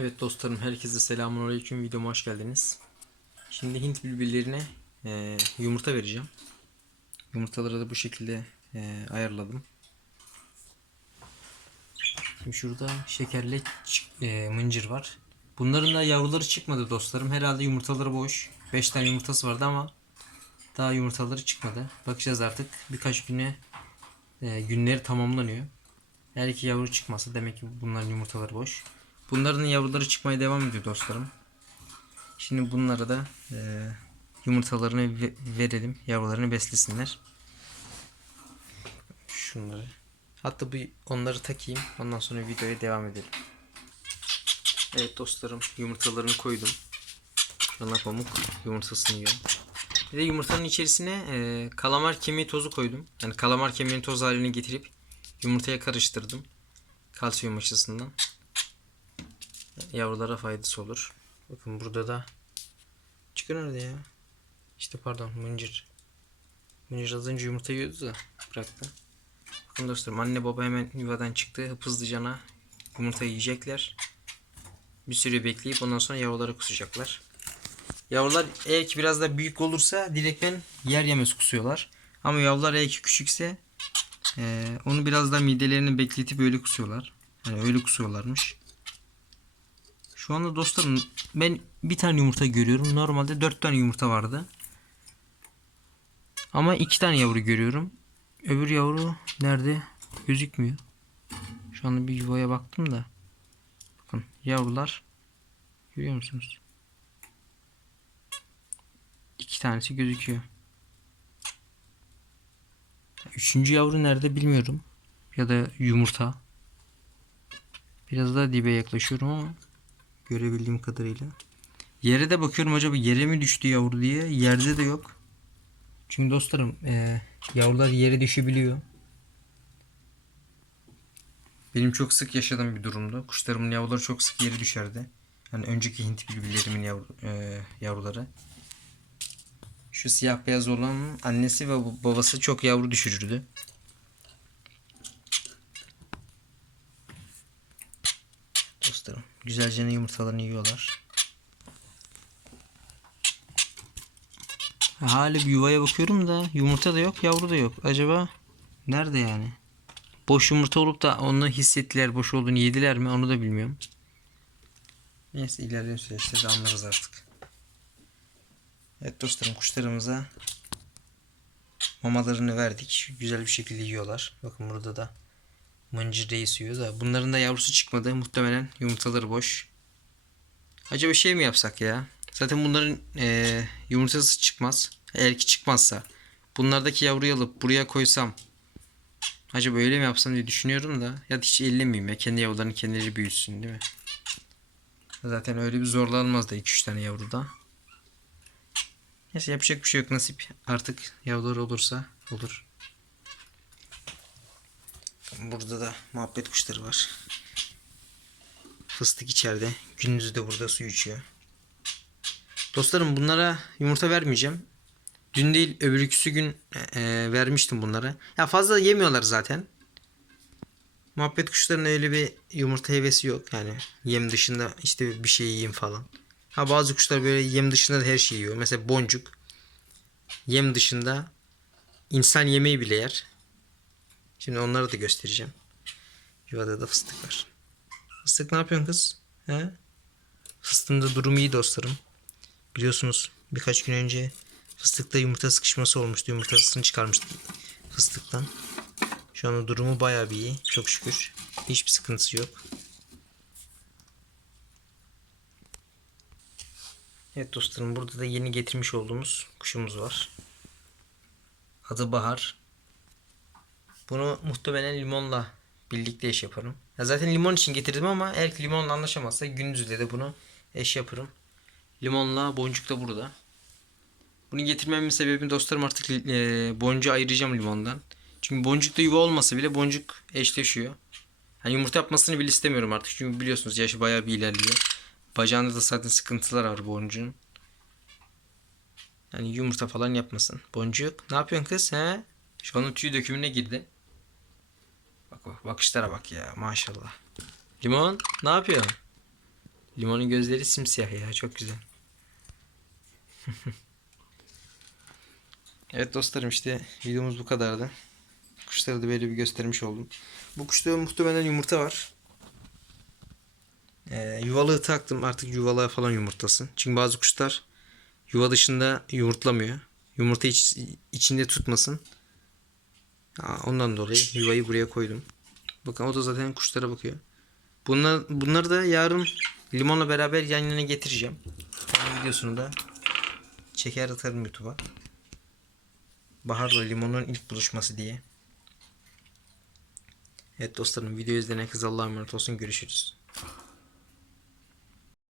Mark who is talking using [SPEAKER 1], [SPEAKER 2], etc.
[SPEAKER 1] Evet dostlarım herkese selamünaleyküm videoma hoş geldiniz. Şimdi Hint bülbüllerine e, yumurta vereceğim. Yumurtaları da bu şekilde e, ayarladım. Şimdi şurada şekerli e, mıncır var. Bunların da yavruları çıkmadı dostlarım. Herhalde yumurtaları boş. 5 tane yumurtası vardı ama daha yumurtaları çıkmadı. Bakacağız artık birkaç güne e, günleri tamamlanıyor. Eğer ki yavru çıkmasa demek ki bunların yumurtaları boş. Bunların yavruları çıkmaya devam ediyor dostlarım. Şimdi bunlara da e, yumurtalarını ve- verelim. Yavrularını beslesinler. Şunları. Hatta bu onları takayım. Ondan sonra videoya devam edelim. Evet dostlarım yumurtalarını koydum. Şuna pamuk yumurtasını yiyor. Bir de yumurtanın içerisine e, kalamar kemiği tozu koydum. Yani kalamar kemiğini toz haline getirip yumurtaya karıştırdım. Kalsiyum açısından yavrulara faydası olur. Bakın burada da çıkıyor nerede ya? İşte pardon mıncır. Mıncır az önce yumurta yiyordu da bıraktı. Bakın dostlarım anne baba hemen yuvadan çıktı. Hızlıcana yumurta yiyecekler. Bir süre bekleyip ondan sonra yavruları kusacaklar. Yavrular eğer ki biraz da büyük olursa direktmen yer yemez kusuyorlar. Ama yavrular eğer ki küçükse eee, onu biraz da midelerini bekletip öyle kusuyorlar. Yani öyle kusuyorlarmış. Şu anda dostlarım ben bir tane yumurta görüyorum. Normalde dört tane yumurta vardı. Ama iki tane yavru görüyorum. Öbür yavru nerede? Gözükmüyor. Şu anda bir yuvaya baktım da. Bakın yavrular. Görüyor musunuz? İki tanesi gözüküyor. Üçüncü yavru nerede bilmiyorum. Ya da yumurta. Biraz daha dibe yaklaşıyorum ama görebildiğim kadarıyla. Yere de bakıyorum acaba yere mi düştü yavru diye. Yerde de yok. Çünkü dostlarım eee, yavrular yere düşebiliyor. Benim çok sık yaşadığım bir durumda. Kuşlarımın yavruları çok sık yere düşerdi. Yani önceki Hint bülbüllerimin yavru, eee, yavruları. Şu siyah beyaz olan annesi ve babası çok yavru düşürürdü. Dostlarım güzelce yumurtalarını yiyorlar. Hali bir yuvaya bakıyorum da yumurta da yok yavru da yok. Acaba nerede yani? Boş yumurta olup da onu hissettiler boş olduğunu yediler mi onu da bilmiyorum. Neyse ilerleyen süreçte de anlarız artık. Evet dostlarım kuşlarımıza mamalarını verdik. Güzel bir şekilde yiyorlar. Bakın burada da mıncır reis yiyor da bunların da yavrusu çıkmadı. Muhtemelen yumurtaları boş. Acaba şey mi yapsak ya? Zaten bunların eee, yumurtası çıkmaz. Eğer ki çıkmazsa bunlardaki yavruyu alıp buraya koysam acaba öyle mi yapsam diye düşünüyorum da ya da hiç ellemeyeyim ya kendi yavrularını kendileri büyütsün değil mi? Zaten öyle bir zorlanmaz da 2-3 tane yavruda. Neyse yapacak bir şey yok nasip. Artık yavrular olursa olur. Burada da muhabbet kuşları var. Fıstık içeride. Gündüz de burada su içiyor. Dostlarım bunlara yumurta vermeyeceğim. Dün değil öbürküsü gün e, e, vermiştim bunlara. Ya fazla yemiyorlar zaten. Muhabbet kuşlarının öyle bir yumurta hevesi yok. Yani yem dışında işte bir şey yiyeyim falan. Ha bazı kuşlar böyle yem dışında da her şeyi yiyor. Mesela boncuk. Yem dışında insan yemeği bile yer. Şimdi onları da göstereceğim. Yuvada da fıstık var. Fıstık ne yapıyorsun kız? He? Fıstığın da durumu iyi dostlarım. Biliyorsunuz birkaç gün önce fıstıkta yumurta sıkışması olmuştu. Yumurtasını çıkarmıştı fıstıktan. Şu anda durumu bayağı bir iyi. Çok şükür. Hiçbir sıkıntısı yok. Evet dostlarım burada da yeni getirmiş olduğumuz kuşumuz var. Adı Bahar. Bunu muhtemelen limonla birlikte eş yaparım. Ya zaten limon için getirdim ama eğer ki limonla anlaşamazsa gündüzde de bunu eş yaparım. Limonla boncuk da burada. Bunu getirmemin sebebi dostlarım artık e, boncuğu ayıracağım limondan. Çünkü boncukta yuva olmasa bile boncuk eşleşiyor. Yani yumurta yapmasını bile istemiyorum artık. Çünkü biliyorsunuz yaşı bayağı bir ilerliyor. Bacağında da zaten sıkıntılar var boncuğun. Yani yumurta falan yapmasın. Boncuk ne yapıyorsun kız he? Şu an tüy dökümüne girdi. Bak bak bakışlara bak ya maşallah. Limon ne yapıyorsun? Limonun gözleri simsiyah ya çok güzel. evet dostlarım işte videomuz bu kadardı. Kuşları da böyle bir göstermiş oldum. Bu kuşta muhtemelen yumurta var. Ee, yuvalığı taktım artık yuvalığa falan yumurtlasın. Çünkü bazı kuşlar yuva dışında yumurtlamıyor. Yumurta iç, içinde tutmasın. Ha, ondan dolayı yuvayı buraya koydum. Bakın o da zaten kuşlara bakıyor. Bunlar, bunları da yarın limonla beraber yan yana getireceğim. Onun videosunu da çeker atarım YouTube'a. Baharla limonun ilk buluşması diye. Evet dostlarım video izleyen herkese Allah'a emanet olsun. Görüşürüz.